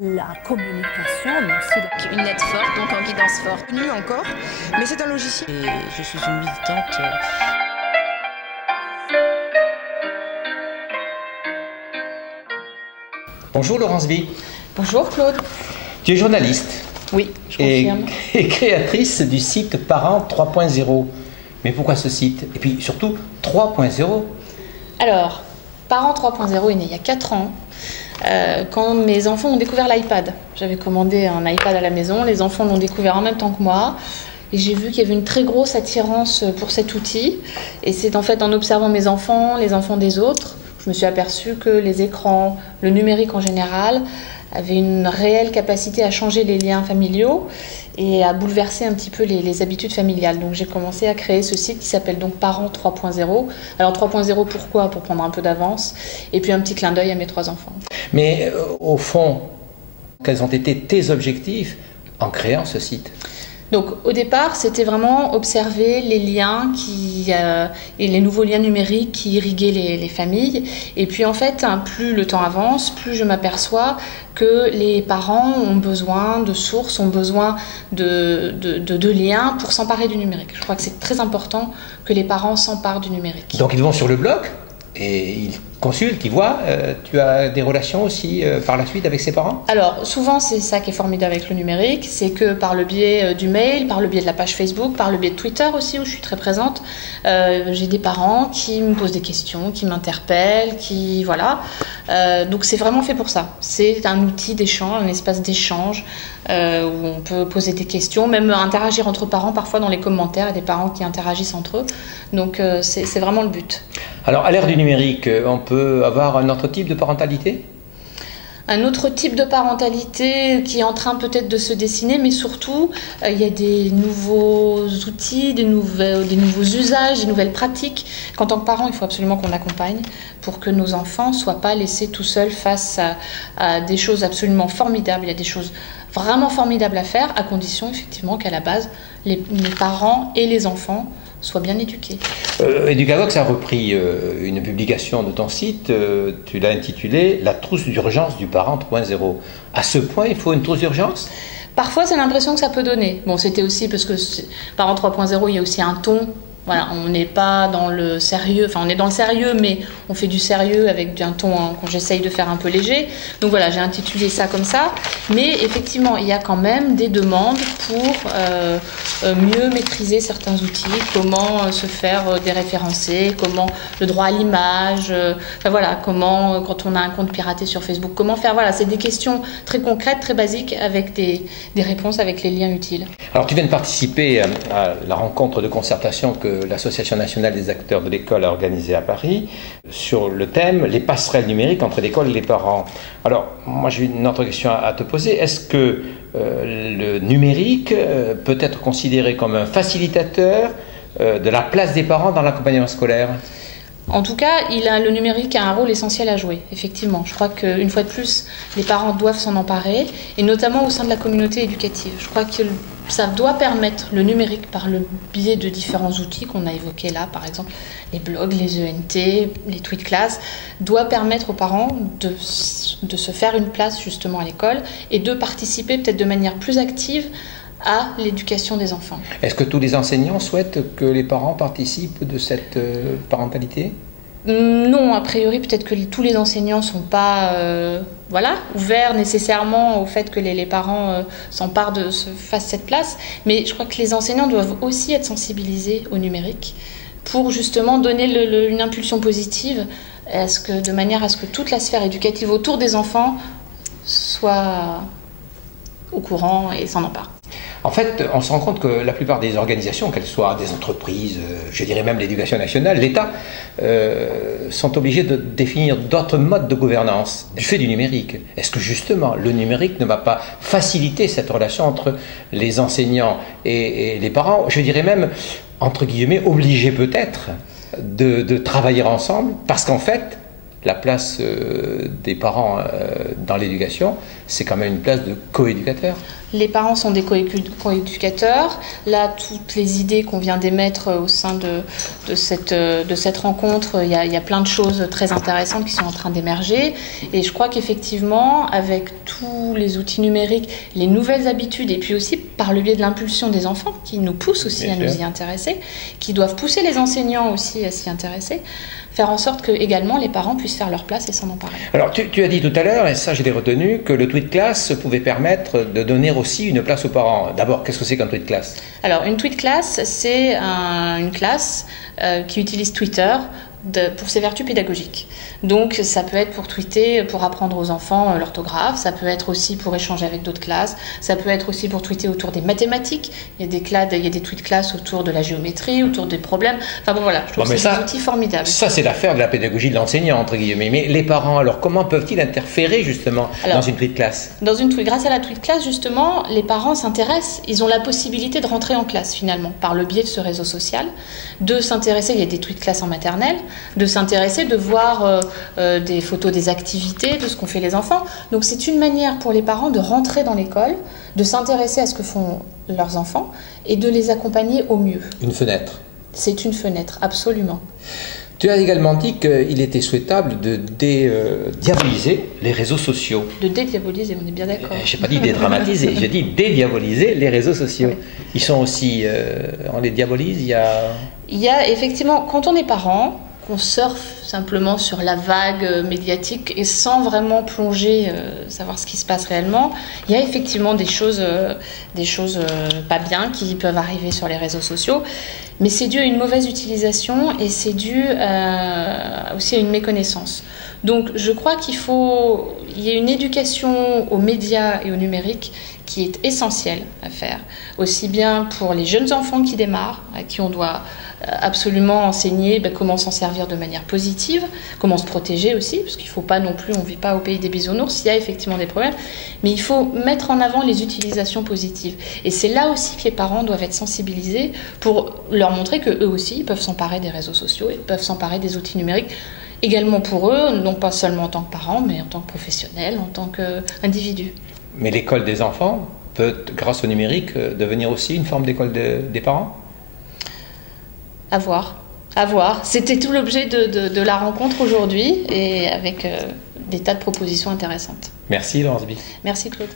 La communication, mais aussi une lettre forte, donc en guidance forte. Nu encore, mais c'est un logiciel. Et je suis une militante. Bonjour Laurence Bie. Bonjour Claude. Tu es journaliste. Oui, je confirme. Et créatrice du site Parents 3.0. Mais pourquoi ce site? Et puis surtout 3.0. Alors, Parents 3.0 est né il y a 4 ans. Quand mes enfants ont découvert l'iPad. J'avais commandé un iPad à la maison, les enfants l'ont découvert en même temps que moi. Et j'ai vu qu'il y avait une très grosse attirance pour cet outil. Et c'est en fait en observant mes enfants, les enfants des autres, je me suis aperçue que les écrans, le numérique en général, avaient une réelle capacité à changer les liens familiaux et à bouleverser un petit peu les habitudes familiales. Donc j'ai commencé à créer ce site qui s'appelle donc Parents 3.0. Alors 3.0 pourquoi? Pour prendre un peu d'avance et puis un petit clin d'œil à mes 3 enfants. Mais au fond, quels ont été tes objectifs en créant ce site? Donc au départ, c'était vraiment observer les liens et les nouveaux liens numériques qui irriguaient les familles. Et puis en fait, plus le temps avance, plus je m'aperçois que les parents ont besoin de sources, ont besoin de liens pour s'emparer du numérique. Je crois que c'est très important que les parents s'emparent du numérique. Donc ils vont sur le blog et ils consultent, ils voient. Tu as des relations aussi par la suite avec ses parents? Alors souvent c'est ça qui est formidable avec le numérique, c'est que par le biais du mail, par le biais de la page Facebook, par le biais de Twitter aussi où je suis très présente, j'ai des parents qui me posent des questions, qui m'interpellent, qui voilà. Donc c'est vraiment fait pour ça. C'est un outil d'échange, un espace d'échange où on peut poser des questions, même interagir entre parents parfois dans les commentaires, il y a des parents qui interagissent entre eux. Donc c'est vraiment le but. Alors à l'ère du numérique, on peut avoir un autre type de parentalité? Un autre type de parentalité qui est en train peut-être de se dessiner, mais surtout, il y a des nouveaux outils, des nouveaux usages, des nouvelles pratiques qu'en tant que parent, il faut absolument qu'on accompagne pour que nos enfants ne soient pas laissés tout seuls face à des choses absolument formidables. Il y a des choses vraiment formidables à faire, à condition effectivement qu'à la base, les parents et les enfants soient bien éduqués. Educavox a repris une publication de ton site, tu l'as intitulée « La trousse d'urgence du parent 3.0 ». À ce point, il faut une trousse d'urgence? Parfois, c'est l'impression que ça peut donner. Bon, c'était aussi parce que parent 3.0, il y a aussi un ton. Voilà, on n'est pas dans le sérieux, enfin on est dans le sérieux, mais on fait du sérieux avec un ton qu'on j'essaye de faire un peu léger. Donc voilà, j'ai intitulé ça comme ça. Mais effectivement, il y a quand même des demandes pour mieux maîtriser certains outils, comment se faire déréférencer, comment le droit à l'image, enfin voilà, comment quand on a un compte piraté sur Facebook, comment faire, voilà, c'est des questions très concrètes, très basiques, avec des réponses avec les liens utiles. Alors tu viens de participer à la rencontre de concertation que l'Association nationale des acteurs de l'école a organisée à Paris sur le thème « Les passerelles numériques entre l'école et les parents ». Alors, moi j'ai une autre question à te poser. Est-ce que le numérique peut être considéré comme un facilitateur de la place des parents dans l'accompagnement scolaire ? En tout cas, le numérique a un rôle essentiel à jouer, effectivement. Je crois qu'une fois de plus, les parents doivent s'en emparer, et notamment au sein de la communauté éducative. Je crois que ça doit permettre, le numérique, par le biais de différents outils qu'on a évoqués là, par exemple les blogs, les ENT, les tweet class, doit permettre aux parents de se faire une place justement à l'école et de participer peut-être de manière plus active à l'éducation des enfants. Est-ce que tous les enseignants souhaitent que les parents participent de cette parentalité? Non, a priori, peut-être que tous les enseignants ne sont pas ouverts nécessairement au fait que les parents s'emparent fassent cette place. Mais je crois que les enseignants doivent aussi être sensibilisés au numérique pour justement donner une impulsion positive de manière à ce que toute la sphère éducative autour des enfants soit au courant et s'en empare. En fait, on se rend compte que la plupart des organisations, qu'elles soient des entreprises, je dirais même l'éducation nationale, l'État, sont obligés de définir d'autres modes de gouvernance du fait du numérique. Est-ce que justement le numérique ne va pas faciliter cette relation entre les enseignants et les parents, je dirais même, entre guillemets, obligés peut-être de travailler ensemble, parce qu'en fait, la place des parents dans l'éducation, c'est quand même une place de coéducateur. Les parents sont des coéducateurs. Là, toutes les idées qu'on vient d'émettre au sein de cette rencontre, il y a plein de choses très intéressantes qui sont en train d'émerger. Et je crois qu'effectivement, avec tous les outils numériques, les nouvelles habitudes, et puis aussi par le biais de l'impulsion des enfants, qui nous poussent aussi à nous y intéresser, qui doivent pousser les enseignants aussi à s'y intéresser, faire en sorte que également les parents puissent faire leur place et s'en emparer. Alors tu as dit tout à l'heure, et ça je l'ai retenu, que le tweet class pouvait permettre de donner aussi une place aux parents. D'abord, qu'est-ce que c'est qu'un tweet class? Alors une tweet class, c'est une classe qui utilise Twitter pour ses vertus pédagogiques. Donc ça peut être pour tweeter, pour apprendre aux enfants l'orthographe, ça peut être aussi pour échanger avec d'autres classes, ça peut être aussi pour tweeter autour des mathématiques, il y a des tweet classes autour de la géométrie, autour des problèmes, enfin bon voilà, je trouve que c'est des outils formidables. Ça c'est l'affaire de la pédagogie de l'enseignant entre guillemets, mais les parents alors comment peuvent-ils interférer justement dans une tweet class? Grâce à la tweet class justement, les parents s'intéressent, ils ont la possibilité de rentrer en classe finalement, par le biais de ce réseau social, de s'intéresser, il y a des tweet class en maternelle, de s'intéresser, de voir des photos des activités, de ce qu'ont fait les enfants. Donc c'est une manière pour les parents de rentrer dans l'école, de s'intéresser à ce que font leurs enfants et de les accompagner au mieux. Une fenêtre. C'est une fenêtre, absolument. Tu as également dit qu'il était souhaitable de dédiaboliser les réseaux sociaux. De dédiaboliser, on est bien d'accord. Je n'ai pas dit dédramatiser, j'ai dit dédiaboliser les réseaux sociaux. Ils sont aussi, on les diabolise, Il y a effectivement, quand on est parent, qu'on surfe simplement sur la vague médiatique et sans vraiment plonger, savoir ce qui se passe réellement, il y a effectivement des choses pas bien qui peuvent arriver sur les réseaux sociaux, mais c'est dû à une mauvaise utilisation et c'est dû aussi à une méconnaissance. Donc je crois qu'il y a une éducation aux médias et au numérique qui est essentielle à faire, aussi bien pour les jeunes enfants qui démarrent, à qui on doit absolument enseigner comment s'en servir de manière positive, comment se protéger aussi, parce qu'il ne faut pas non plus, on ne vit pas au pays des bisounours, il y a effectivement des problèmes, mais il faut mettre en avant les utilisations positives. Et c'est là aussi que les parents doivent être sensibilisés pour leur montrer qu'eux aussi ils peuvent s'emparer des réseaux sociaux, ils peuvent s'emparer des outils numériques, également pour eux, non pas seulement en tant que parents, mais en tant que professionnels, en tant qu'individus. Mais l'école des enfants peut, grâce au numérique, devenir aussi une forme d'école des parents? À voir. C'était tout l'objet de la rencontre aujourd'hui et avec des tas de propositions intéressantes. Merci Laurence Bi. Merci Claude.